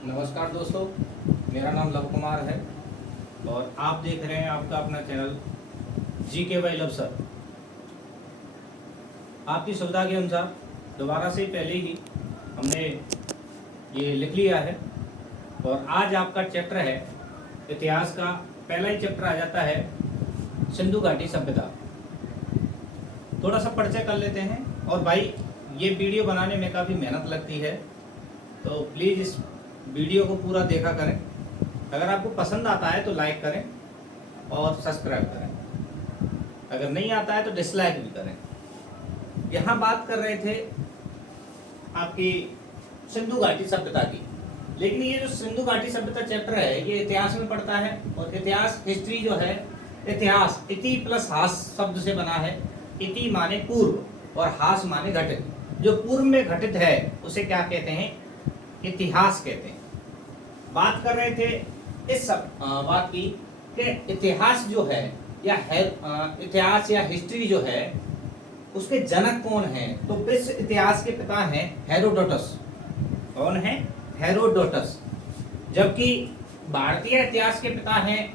नमस्कार दोस्तों, मेरा नाम लव कुमार है और आप देख रहे हैं आपका अपना channel GK by love sir. आपकी सुविधा के अनुसार दोबारा से पहले ही हमने ये लिख लिया है और आज आपका चैप्टर है इतिहास का। पहला ही चैप्टर आ जाता है सिंधु घाटी सभ्यता। थोड़ा सा परिचय कर लेते हैं। और भाई, ये वीडियो बनाने में काफ़ी मेहनत लगती है, तो प्लीज़ इस वीडियो को पूरा देखा करें। अगर आपको पसंद आता है तो लाइक करें और सब्सक्राइब करें, अगर नहीं आता है तो डिसलाइक भी करें। यहाँ बात कर रहे थे आपकी सिंधु घाटी सभ्यता की, लेकिन ये जो सिंधु घाटी सभ्यता चैप्टर है ये इतिहास में पढ़ता है। और इतिहास, हिस्ट्री जो है, इतिहास इति प्लस हास शब्द से बना है। इति माने पूर्व और हास माने घटित। जो पूर्व में घटित है उसे क्या कहते हैं? इतिहास कहते हैं। बात कर रहे थे इस सब बात की कि इतिहास जो है या इतिहास या हिस्ट्री जो है उसके जनक कौन हैं? तो विश्व इतिहास के पिता हैं हेरोडोटस। कौन है? हेरोडोटस। जबकि भारतीय इतिहास के पिता हैं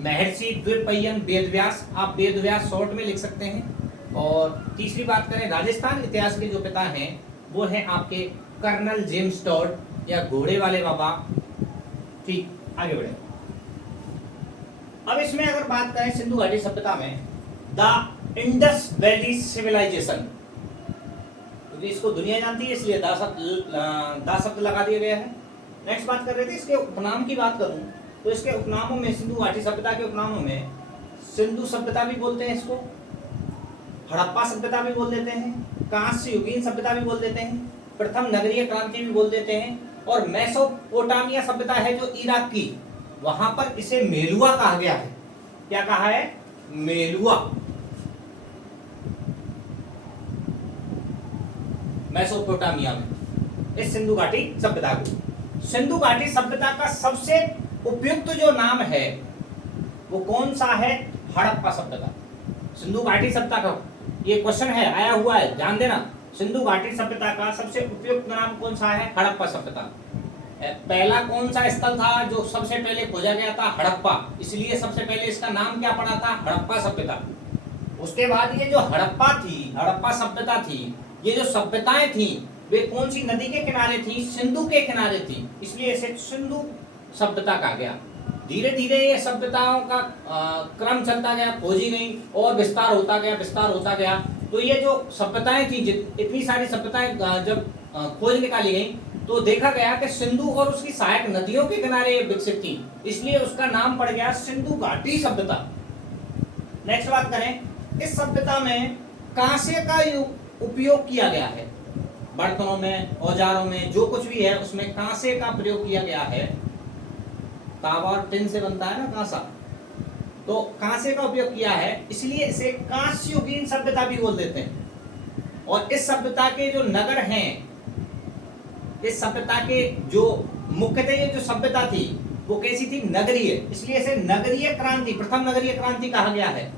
महर्षि द्विपय्यन वेदव्यास। आप वेदव्यास शॉर्ट में लिख सकते हैं। और तीसरी बात करें, राजस्थान इतिहास के जो पिता हैं वो हैं आपके कर्नल जेम्स टॉड या घोड़े वाले बाबा। ठीक, आगे बढ़े। अब इसमें अगर बात करें सिंधु घाटी सभ्यता में, द इंडस वैली सिविलाइजेशन, क्योंकि इसको दुनिया जानती है इसलिए दा शब्द लगा दिया गया है। नेक्स्ट बात कर रहे थे इसके उपनाम की बात करूं तो इसके उपनामों में, सिंधु घाटी सभ्यता के उपनामों में सिंधु सभ्यता भी बोलते हैं इसको, हड़प्पा सभ्यता भी बोल देते हैं, कांस्य युगीन सभ्यता भी बोल देते हैं, प्रथम नगरीय क्रांति भी बोल देते हैं। और मेसोपोटामिया सभ्यता है जो इराक की, वहां पर इसे मेलुआ कहा गया है। क्या कहा है? मेलुआ। मेसोपोटामिया में इस सिंधु घाटी सभ्यता को। सिंधु घाटी सभ्यता का सबसे उपयुक्त जो नाम है वो कौन सा है? हड़प्पा सभ्यता। सिंधु घाटी सभ्यता का ये क्वेश्चन है, आया हुआ है, ध्यान देना। सिंधु घाटी सभ्यता का सबसे उपयुक्त नाम कौन सा है? हड़प्पा सभ्यता। पहला कौन सा स्थल था जो सबसे पहले खोजा गया था? हड़प्पा। इसलिए सबसे पहले इसका नाम क्या पड़ा था? हड़प्पा सभ्यता। उसके बाद ये जो हड़प्पा थी, हड़प्पा सभ्यता थी, ये जो सभ्यताएं थी वे कौन सी नदी के किनारे थी? सिंधु के किनारे थी, इसलिए इसे सिंधु सभ्यता कहा गया। धीरे धीरे ये सभ्यताओं का क्रम चलता गया, खोजी गई और विस्तार होता गया। तो ये जो सभ्यताएं थी, इतनी सारी सभ्यताएं जब खोज निकाली गई तो देखा गया कि सिंधु और उसकी सहायक नदियों के किनारे विकसित थी, इसलिए उसका नाम पड़ गया सिंधु घाटी सभ्यता। नेक्स्ट बात करें, इस सभ्यता में कांसे का उपयोग किया गया है। बर्तनों में, औजारों में, जो कुछ भी है उसमें कांसे का प्रयोग किया गया है। तांबा और टिन से बनता है ना कांसा, तो कांसे का उपयोग किया है, इसलिए इसे कांस्य युगीन सभ्यता भी बोल देते हैं। और इस सभ्यता के जो नगर हैं, इस सभ्यता के जो मुख्यतः ये जो सभ्यता थी वो कैसी थी? नगरीय, इसलिए इसे नगरीय क्रांति, प्रथम नगरीय क्रांति कहा गया है।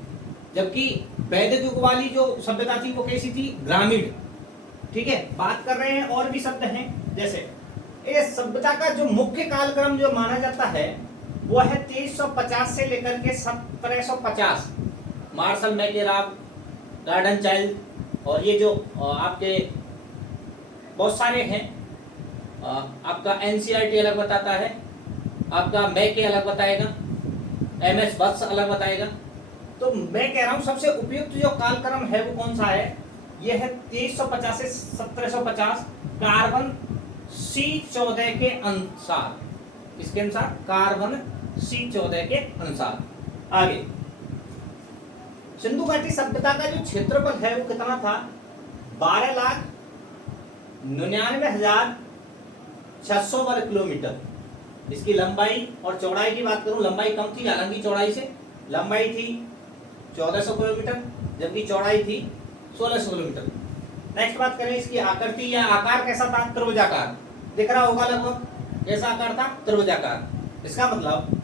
जबकि वैदिक युग वाली जो सभ्यता थी वो कैसी थी? ग्रामीण। ठीक है, बात कर रहे हैं और भी शब्द हैं, जैसे इस सभ्यता का जो मुख्य कालक्रम जो माना जाता है वो है 2350 से लेकर के 1750। मार्शल मैकेराब, गार्डन चाइल्ड और ये जो आपके बहुत सारे हैं, आपका NCERT अलग बताता है, आपका मैके अलग बताएगा, MS वत्स अलग बताएगा। तो मैं कह रहा हूं सबसे उपयुक्त जो कालक्रम है वो कौन सा है? ये है 2350 से 1750, कार्बन C14 के अनुसार। इसके अनुसार कार्बन C14 के अनुसार। आगे, सिंधु घाटी सभ्यता का जो क्षेत्रफल है वो कितना था? 12,99,600 वर्ग किलोमीटर। इसकी लंबाई और चौड़ाई की बात करूं, लंबाई कम थी हालांकि चौड़ाई से। लंबाई थी 1400 किलोमीटर जबकि चौड़ाई थी 1600 किलोमीटर। नेक्स्ट बात करें इसकी आकृति या आकार कैसा था? त्रिभुजाकार। दिख रहा होगा लगभग, कैसा आकार था? त्रिभुजाकार। इसका मतलब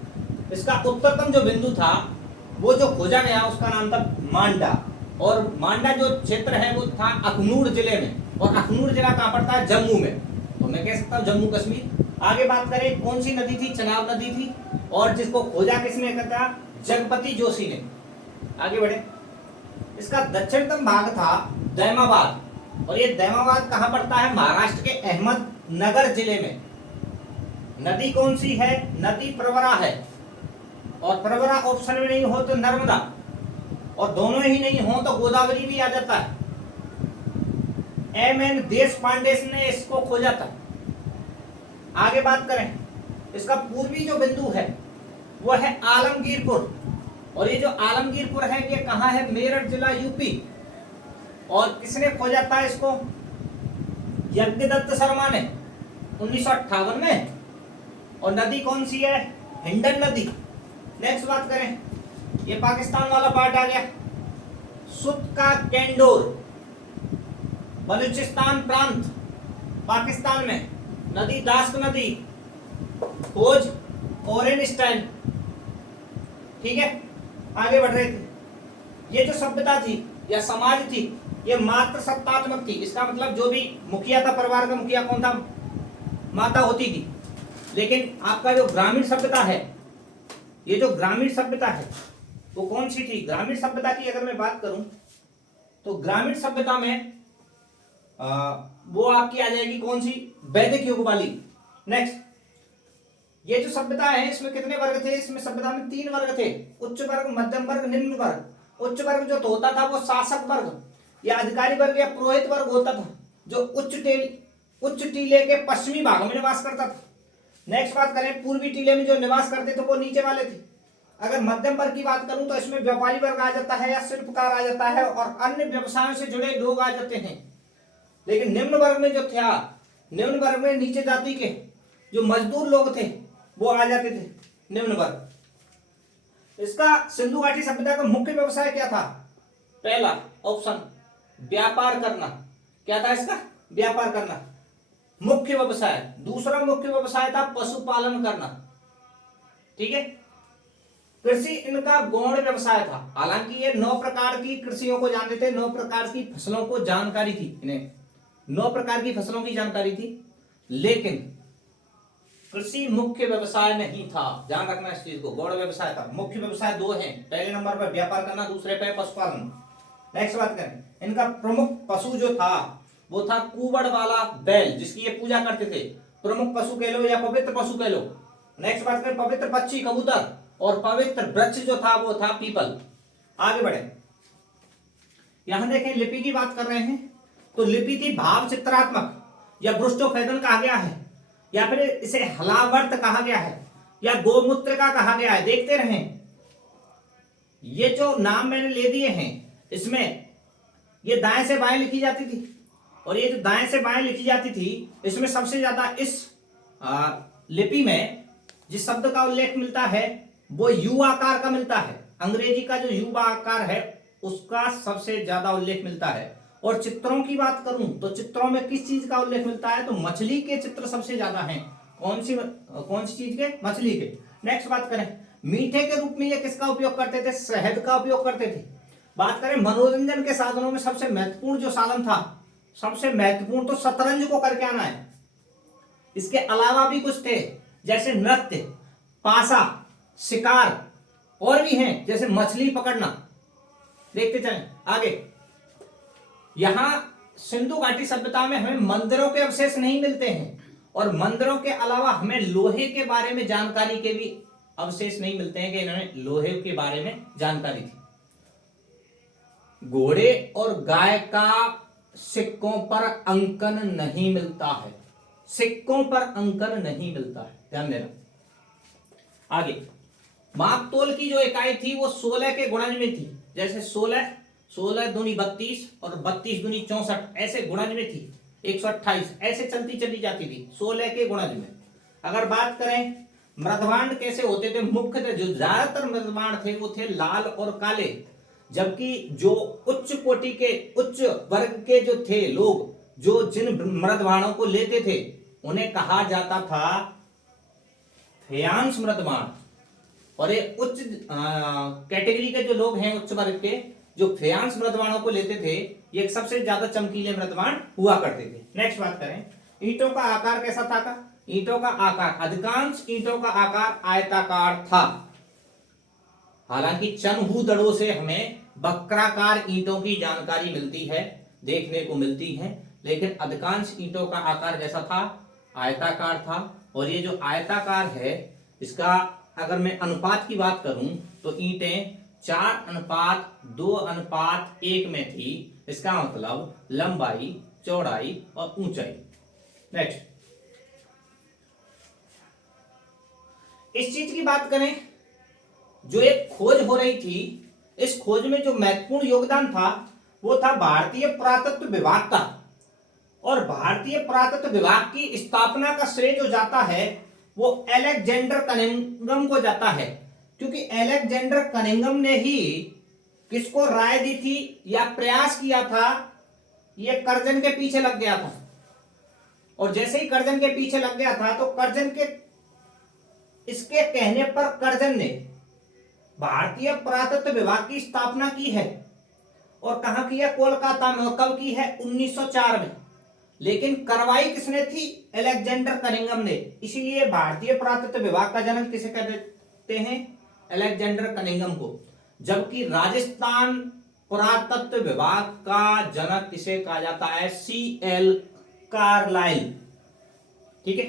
इसका उत्तरतम जो बिंदु था वो जो खोजा गया उसका नाम था मांडा। और मांडा जो क्षेत्र है वो था अखनूर जिले में, और अखनूर जिला कहाँ पड़ता है? जम्मू में। तो मैं कह सकता हूँ जम्मू कश्मीर। आगे बात करें कौन सी नदी थी, चनाब नदी थी, और जिसको खोजा किसने था, जगपति जोशी ने। आगे बढ़े, इसका दक्षिणतम भाग था दैमाबाद, और ये दैमाबाद कहां पड़ता है, महाराष्ट्र के अहमदनगर जिले में। नदी कौन सी है, नदी प्रवरा है, और प्रवरा ऑप्शन में नहीं हो तो नर्मदा, और दोनों ही नहीं हो तो गोदावरी भी आ जाता है। एम.एन. देश पांडे ने इसको खोजा था। आगे बात करें, इसका पूर्वी जो बिंदु है वो है आलमगीरपुर, और ये जो आलमगीरपुर है ये कहां है, मेरठ जिला यूपी। और किसने खोजा था इसको, यज्ञदत्त शर्मा ने 1958 में। और नदी कौन सी है, हिंडन नदी। नेक्स्ट बात करें, ये पाकिस्तान वाला पार्ट आ गया। सुत का केंडोर, बलूचिस्तान प्रांत, पाकिस्तान में। नदी दास्क नदी, खोज ओरेनस्टाइन। ठीक है, आगे बढ़ रहे थे। ये जो सभ्यता थी या समाज थी ये मात्र सत्तात्मक थी। इसका मतलब जो भी मुखिया था, परिवार का मुखिया कौन था, माता होती थी। लेकिन आपका जो ग्रामीण सभ्यता है, ये जो ग्रामीण सभ्यता है वो कौन सी थी, ग्रामीण सभ्यता की अगर मैं बात करूं तो ग्रामीण सभ्यता में वो आपकी आ जाएगी कौन सी, वैदिक युग वाली। नेक्स्ट, ये जो सभ्यता है इसमें कितने वर्ग थे, इसमें सभ्यता में 3 वर्ग थे, उच्च वर्ग, मध्यम वर्ग, निम्न वर्ग। उच्च वर्ग जो तो होता था वो शासक वर्ग या अधिकारी वर्ग या पुरोहित वर्ग होता था, जो उच्च टीले के पश्चिमी भाग में निवास करता था। नेक्स्ट बात करें, पूर्वी टीले में जो निवास करते थे वो नीचे वाले थे। अगर मध्यम वर्ग की बात करूं तो इसमें व्यापारी वर्ग आ जाता है या शिल्पकार आ जाता है और अन्य व्यवसायों से जुड़े लोग आ जाते हैं। लेकिन निम्न वर्ग में जो था, निम्न वर्ग में नीचे जाति के जो मजदूर लोग थे वो आ जाते थे, निम्न वर्ग। इसका सिंधु घाटी सभ्यता का मुख्य व्यवसाय क्या था, पहला ऑप्शन व्यापार करना। क्या था इसका, व्यापार करना मुख्य व्यवसाय। दूसरा मुख्य व्यवसाय था पशुपालन करना। ठीक है, कृषि इनका गौण व्यवसाय था। हालांकि ये 9 प्रकार की कृषियों को जानते थे, 9 प्रकार की फसलों को जानकारी थी इन्हें, 9 प्रकार की फसलों की जानकारी थी, लेकिन कृषि मुख्य व्यवसाय नहीं था। ध्यान रखना इस चीज को, गौण व्यवसाय था। मुख्य व्यवसाय 2 हैं, पहले नंबर पर व्यापार करना, दूसरे पे पशुपालन। नेक्स्ट बात करें, इनका प्रमुख पशु जो था वो था कुबड़ वाला बैल, जिसकी ये पूजा करते थे। प्रमुख पशु कह लो या पवित्र पशु कह लो। नेक्स्ट बात करें, पवित्र पक्षी कबूतर, और पवित्र वृक्ष जो था वो था पीपल। आगे बढ़े, यहां देखें लिपि की बात कर रहे हैं तो लिपि थी भाव चित्रात्मक या ब्रुष्टोफेदन कहा गया है, या फिर इसे हलावर्त कहा गया है, या गोमूत्र का कहा गया है। देखते रहें, ये जो नाम मैंने ले दिए हैं इसमें ये दाएं से बाएं लिखी जाती थी, और ये जो दाएं से बाएं लिखी जाती थी इसमें सबसे ज्यादा इस लिपि में जिस शब्द का उल्लेख मिलता है वो यू आकार का मिलता है। अंग्रेजी का जो यू आकार है उसका सबसे ज्यादा उल्लेख मिलता है। और चित्रों की बात करूं तो चित्रों में किस चीज का उल्लेख मिलता है, तो मछली के चित्र सबसे ज्यादा हैं। कौन सी चीज के, मछली के। नेक्स्ट बात करें, मीठे के रूप में ये किसका उपयोग करते थे, शहद का उपयोग करते थे। बात करें मनोरंजन के साधनों में सबसे महत्वपूर्ण जो साधन था, सबसे महत्वपूर्ण तो शतरंज को करके आना है। इसके अलावा भी कुछ थे जैसे नृत्य, पासा, शिकार, और भी हैं जैसे मछली पकड़ना। देखते चलें आगे। यहां सिंधु घाटी सभ्यता में हमें मंदिरों के अवशेष नहीं मिलते हैं, और मंदिरों के अलावा हमें लोहे के बारे में जानकारी के भी अवशेष नहीं मिलते हैं कि इन्होंने लोहे के बारे में जानकारी थी। घोड़े और गाय का सिक्कों पर अंकन नहीं मिलता है, सिक्कों पर अंकन नहीं मिलता है, ध्यान देना। आगे, मापतोल की जो इकाई थी वो 16 के गुणज में थी। जैसे 16 दूनी 32 और 32 दूनी 64 ऐसे गुणज में थी। 128 ऐसे चलती चली जाती थी 16 के गुणज में। अगर बात करें मृदभांड कैसे होते थे, मुख्यतः जो ज्यादातर मृदभांड थे वो थे लाल और काले, जबकि जो उच्च कोटि के, उच्च वर्ग के जो थे लोग, जो जिन मृदभांडों को लेते थे उन्हें कहा जाता था फेयांश मृदभांड। और ये उच्च कैटेगरी के जो लोग हैं, उच्च वर्ग के, जो फेयांश मृदभांडों को लेते थे, ये सबसे ज्यादा चमकीले मृदभांड हुआ करते थे। नेक्स्ट बात करें, ईंटों का आकार कैसा था, ईंटों का आकार, अधिकांश ईंटों का आकार आयताकार था। हालांकि चनहू दड़ों से हमें वक्राकार ईंटों की जानकारी मिलती है, देखने को मिलती है, लेकिन अधिकांश ईंटों का आकार जैसा था आयताकार था। और ये जो आयताकार है इसका अगर मैं अनुपात की बात करूं तो ईंटें 4:2:1 में थी। इसका मतलब लंबाई, चौड़ाई और ऊंचाई। नेक्स्ट, इस चीज की बात करें, जो एक खोज हो रही थी, इस खोज में जो महत्वपूर्ण योगदान था वो था भारतीय पुरातत्व विभाग का। और भारतीय पुरातत्व विभाग की स्थापना का श्रेय जो जाता है वो अलेक्जेंडर कनिंघम को जाता है, क्योंकि अलेक्जेंडर कनिंघम ने ही किसको राय दी थी या प्रयास किया था, ये कर्जन के पीछे लग गया था। और जैसे ही कर्जन के पीछे लग गया था तो कर्जन के इसके कहने पर कर्जन ने भारतीय पुरातत्व विभाग की स्थापना की है। और कहां की है? कोलकाता में। और कब की है? 1904 में। लेकिन करवाई किसने थी? अलेक्जेंडर कनिंघम ने। इसीलिए भारतीय पुरातत्व विभाग का जन्म किसे कर देते हैं? अलेक्जेंडर कनिंघम को। जबकि राजस्थान पुरातत्व विभाग का जनक किसे कहा जाता है? CL Carlisle. ठीक है,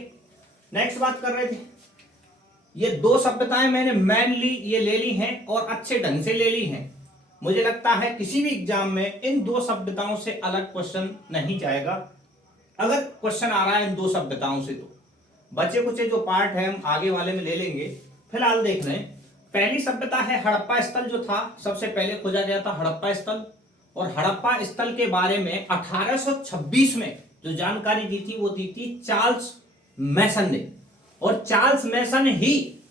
नेक्स्ट बात कर रहे थे, ये दो सभ्यताएं मैंने मेनली ये ले ली हैं और अच्छे ढंग से ले ली हैं। मुझे लगता है किसी भी एग्जाम में इन दो सभ्यताओं से अलग क्वेश्चन नहीं जाएगा। अगर क्वेश्चन आ रहा है इन दो सभ्यताओं से तो बचे कुचे जो पार्ट है हम आगे वाले में ले लेंगे। फिलहाल देख रहे हैं, पहली सभ्यता है हड़प्पा स्थल, जो था सबसे पहले खोजा गया था हड़प्पा स्थल। और हड़प्पा स्थल के बारे में 1826 में जो जानकारी दी थी वो दी थी चार्ल्स मैसन ने। और चार्ल्स मैसन ही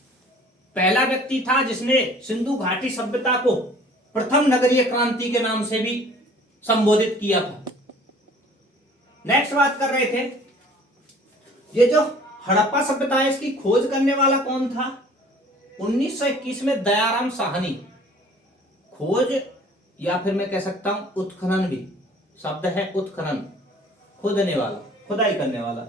पहला व्यक्ति था जिसने सिंधु घाटी सभ्यता को प्रथम नगरीय क्रांति के नाम से भी संबोधित किया था। नेक्स्ट बात कर रहे थे, ये जो हड़प्पा सभ्यता है इसकी खोज करने वाला कौन था? 1921 में दयाराम साहनी। खोज या फिर मैं कह सकता हूं उत्खनन, भी शब्द है उत्खनन, खोदने वाला, खुदाई करने वाला।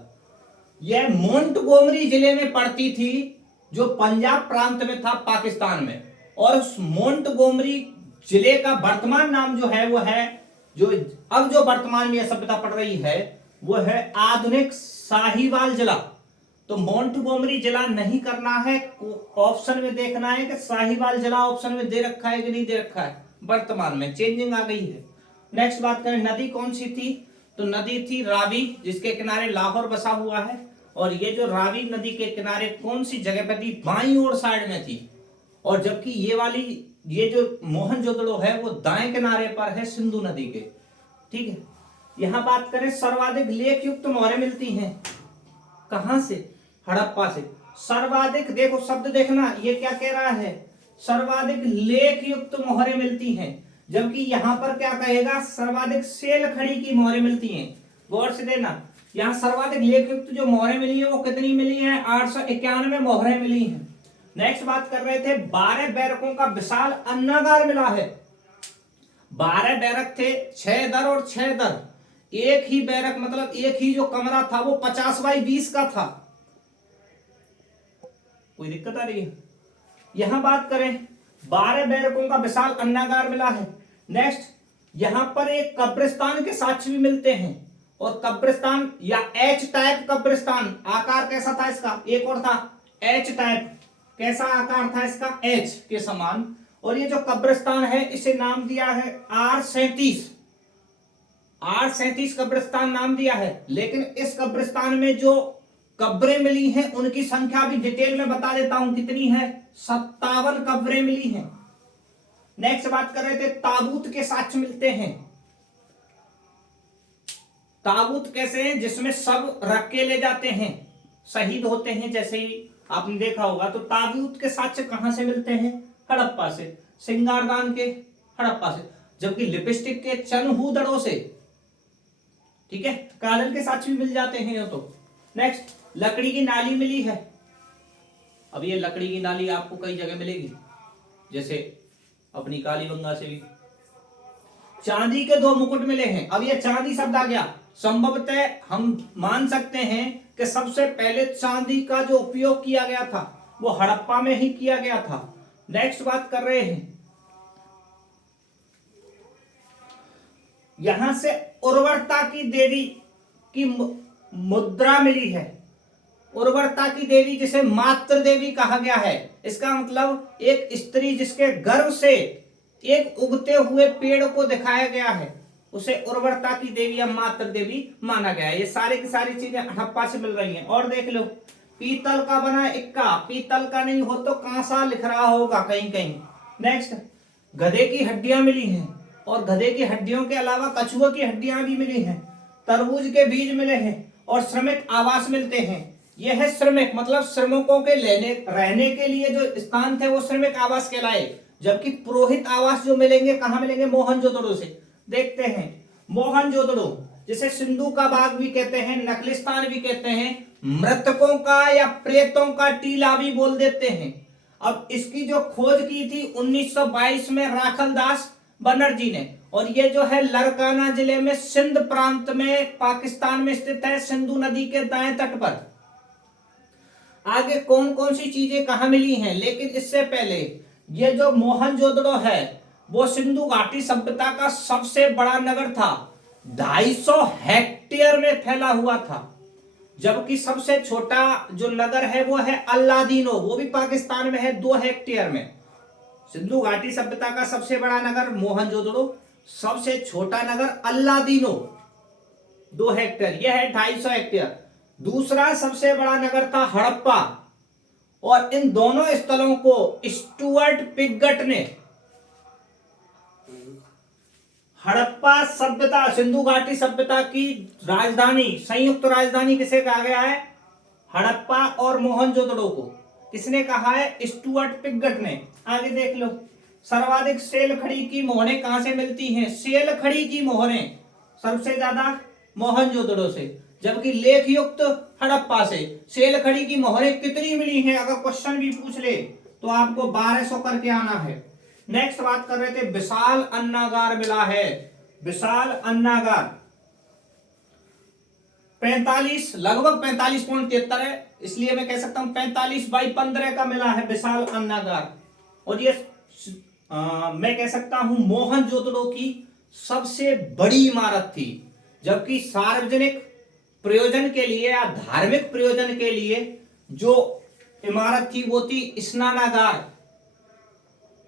यह मोंटगोमरी जिले में पड़ती थी जो पंजाब प्रांत में था, पाकिस्तान में। और उस मोंटगोमरी जिले का वर्तमान नाम जो है वो है, जो अब जो वर्तमान में यह सभ्यता पड़ रही है वो है आधुनिक साहिवाल जिला। तो मोंटगोमरी जिला नहीं करना है, ऑप्शन में देखना है कि साहिवाल जिला ऑप्शन में दे रखा है कि नहीं दे रखा है। वर्तमान में चेंजिंग आ गई है। नेक्स्ट बात करें, नदी कौन सी थी? तो नदी थी रावी, जिसके किनारे लाहौर बसा हुआ है। और ये जो रावी नदी के किनारे कौन सी जगह पर थी? बाईं ओर साइड में थी। और जबकि ये वाली, ये जो मोहनजोदड़ो है वो दाएं किनारे पर है सिंधु नदी के। ठीक है, यहां बात करें सर्वाधिक लेख युक्त मोहरें मिलती हैं कहां से? हड़प्पा से। सर्वाधिक, देखो शब्द देखना, ये क्या कह रहा है? सर्वाधिक लेख युक्त मोहरें मिलती हैं। जबकि यहां पर क्या कहेगा? सर्वाधिक सेल खड़ी की मोहरें मिलती हैं। गौर से देना, यहां सर्वाधिक लेख युक्त जो मोहरें मिली है वो कितनी मिली है? 891 मोहरें मिली हैं। नेक्स्ट बात कर रहे थे, 12 बैरकों का विशाल अन्नागार मिला है। 12 बैरक थे, 6 दर और 6 दर। एक ही बैरक मतलब एक ही जो कमरा था वो 50x20 का था। कोई दिक्कत आ रही है? यहां बात करें, 12 बैरकों का विशाल अन्नागार मिला है। नेक्स्ट, यहां पर एक कब्रिस्तान के साक्ष्य भी मिलते हैं। और कब्रिस्तान या एच टाइप कब्रिस्तान, आकार कैसा था इसका? एक और था एच टाइप, कैसा आकार था इसका? एच के समान। और ये जो कब्रिस्तान है इसे नाम दिया है R37। R37 कब्रिस्तान नाम दिया है। लेकिन इस कब्रिस्तान में जो कब्रें मिली हैं उनकी संख्या भी डिटेल में बता देता हूं कितनी है। 57 कब्रें मिली हैं। नेक्स्ट बात कर रहे थे, ताबूत के साक्ष्य मिलते हैं। ताबूत कैसे हैं? जिसमें सब रख के ले जाते हैं, शहीद होते हैं, जैसे ही आपने देखा होगा। तो ताबूत के साक्ष्य कहां से मिलते हैं? हड़प्पा से। सिंगारदान के हड़प्पा से। जबकि लिपस्टिक के चनहू दड़ों से, ठीक है, काजल के साक्ष्य भी मिल जाते हैं। तो नेक्स्ट, लकड़ी की नाली मिली है। अब ये लकड़ी की नाली आपको कई जगह मिलेगी, जैसे अपनी कालीबंगा से भी। चांदी के 2 मुकुट मिले हैं। अब ये चांदी शब्द आ गया, संभवतः हम मान सकते हैं कि सबसे पहले चांदी का जो उपयोग किया गया था वो हड़प्पा में ही किया गया था। नेक्स्ट बात कर रहे हैं, यहां से उर्वरता की देवी की मुद्रा मिली है। उर्वरता की देवी जिसे मातृ देवी कहा गया है, इसका मतलब एक स्त्री जिसके गर्भ से एक उगते हुए पेड़ को दिखाया गया है उसे उर्वरता की देवी या मातृ देवी माना गया है। ये सारी की सारी चीजें हड़प्पा से मिल रही हैं। और देख लो, पीतल का बना इक्का, पीतल का नहीं हो तो कांसा लिख रहा होगा कहीं कहीं। नेक्स्ट, गधे की हड्डियां मिली हैं और गधे की हड्डियों के अलावा कछुआ की हड्डियां भी मिली हैं। तरबूज के बीज मिले हैं और श्रमिक आवास मिलते हैं। यह है श्रमिक, मतलब श्रमिकों के रहने के लिए जो स्थान थे वो श्रमिक आवास कहलाए। जबकि पुरोहित आवास जो मिलेंगे कहां मिलेंगे, मोहनजोदड़ो से। देखते हैं, मोहनजोदड़ो जिसे सिंधु का बाग भी कहते हैं, नकलिस्तान भी कहते हैं, मृतकों का या प्रेतों का टीला भी बोल देते हैं। अब इसकी जो खोज की थी 1922 में राखलदास बनर्जी ने, और ये जो है लरकाना जिले में सिंध प्रांत में पाकिस्तान में स्थित है, सिंधु नदी के दाएं तट पर। आगे कौन कौन सी चीजें कहां मिली हैं, लेकिन इससे पहले ये जो मोहनजोदड़ो है वो सिंधु घाटी सभ्यता का सबसे बड़ा नगर था। 250 हेक्टेयर में फैला हुआ था। जबकि सबसे छोटा जो नगर है वो है अल्लादीनो, वो भी पाकिस्तान में है, 2 हेक्टेयर में। सिंधु घाटी सभ्यता का सबसे बड़ा नगर मोहनजोदड़ो, सबसे छोटा नगर अल्लादीनो 2 हेक्टेयर, यह है 250 हेक्टेयर। दूसरा सबसे बड़ा नगर था हड़प्पा, और इन दोनों स्थलों को स्टुअर्ट पिगट ने, हड़प्पा सभ्यता सिंधु घाटी सभ्यता की राजधानी, संयुक्त राजधानी किसे कहा गया है, हड़प्पा और मोहनजोदड़ो को किसने कहा है, स्टुअर्ट पिगट ने। आगे देख लो, सर्वाधिक सेलखड़ी की मोहरें कहां से मिलती हैं, सेलखड़ी की मोहरें सबसे ज्यादा मोहनजोदड़ो से, जबकि लेखयुक्त हड़प्पा से। सेलखड़ी की मोहरें कितनी मिली हैं, अगर क्वेश्चन भी पूछ ले तो आपको 1200 करके आना है। नेक्स्ट बात कर रहे थे, विशाल अन्नागार मिला है, विशाल अन्नागार 45, लगभग 45.73 है, इसलिए मैं कह सकता हूं 45/15 का मिला है विशाल अन्नागार। और ये मैं कह सकता हूं मोहनजोदड़ो की सबसे बड़ी इमारत थी। जबकि सार्वजनिक प्रयोजन के लिए या धार्मिक प्रयोजन के लिए जो इमारत थी वो थी स्नानागार,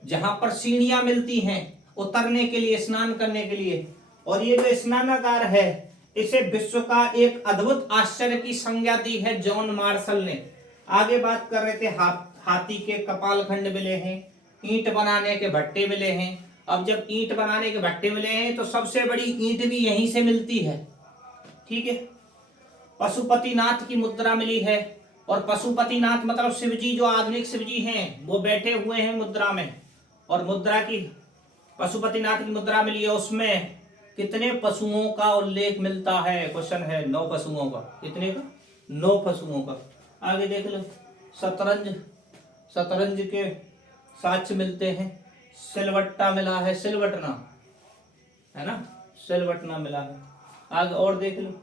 जहां पर सीढ़ियां मिलती हैं उतरने के लिए, स्नान करने के लिए। और ये जो स्नानागार है इसे विश्व का एक अद्भुत आश्चर्य की संज्ञा दी है जॉन मार्शल ने। आगे बात कर रहे थे, हाथी के कपाल खंड मिले हैं, ईंट बनाने के भट्टे मिले हैं। अब जब ईंट बनाने के भट्टे मिले हैं तो सबसे बड़ी ईंट भी यहीं से मिलती है, ठीक है। पशुपतिनाथ की मुद्रा मिली है, और पशुपतिनाथ मतलब शिवजी, जो आधुनिक शिवजी हैं वो बैठे हुए हैं मुद्रा में। और मुद्रा की, पशुपतिनाथ की मुद्रा मिली है, उसमें कितने पशुओं का उल्लेख मिलता है, क्वेश्चन है 9 पशुओं का। कितने का, 9 पशुओं का। आगे देख लो, शतरंज, शतरंज के साक्ष्य मिलते हैं। सिलवट्टा मिला है, सिलवटना है ना, सिलवटना मिला है। आगे और देख लो,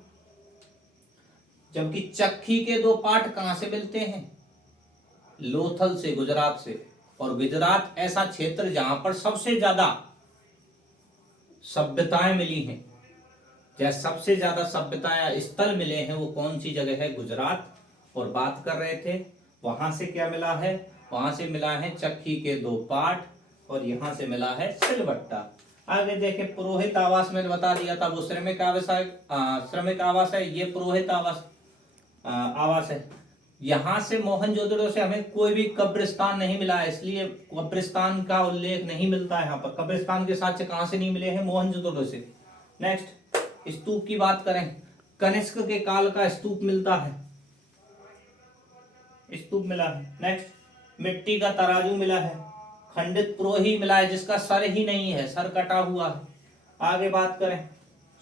जबकि चक्की के 2 पाठ कहां से मिलते हैं, लोथल से, गुजरात से। और गुजरात ऐसा क्षेत्र जहां पर सबसे ज्यादा सभ्यताएं मिली हैं, जैसे सबसे ज्यादा सभ्यताएं स्थल मिले हैं, वो कौन सी जगह है, गुजरात। और बात कर रहे थे वहां से क्या मिला है, वहां से मिला है चक्की के 2 पाठ, और यहां से मिला है सिलवट्टा। आगे देखे, पुरोहित आवास मैंने बता दिया था, वो श्रमिक आवास है, श्रमिक आवास है, ये पुरोहित आवास है। यहां से मोहनजोदड़ो से हमें कोई भी कब्रिस्तान नहीं मिला है, इसलिए कब्रिस्तान का उल्लेख नहीं मिलता है यहाँ पर। कब्रिस्तान के साक्ष्य कहां से नहीं मिले हैं, मोहनजोदड़ो से। नेक्स्ट, स्तूप की बात करें, कनिष्क के काल का स्तूप मिलता है, स्तूप मिला है। नेक्स्ट, मिट्टी का तराजू मिला है, खंडित प्रोही मिला है जिसका सर ही नहीं है, सर कटा हुआ है। आगे बात करें,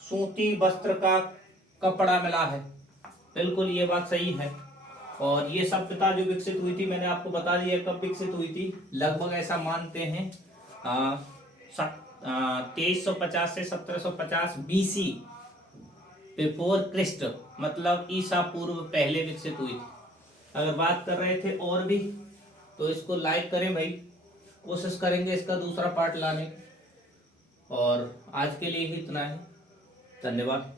सूती वस्त्र का कपड़ा मिला है, बिल्कुल ये बात सही है। और ये सभ्यता जो विकसित हुई थी, मैंने आपको बता दिया कब विकसित हुई थी, लगभग ऐसा मानते हैं 2350 से 1750 BC बिफोर क्रिस्ट मतलब ईसा पूर्व पहले विकसित हुई थी। अगर बात कर रहे थे और भी तो इसको लाइक करें भाई, कोशिश करेंगे इसका दूसरा पार्ट लाने की। और आज के लिए ही इतना है, धन्यवाद।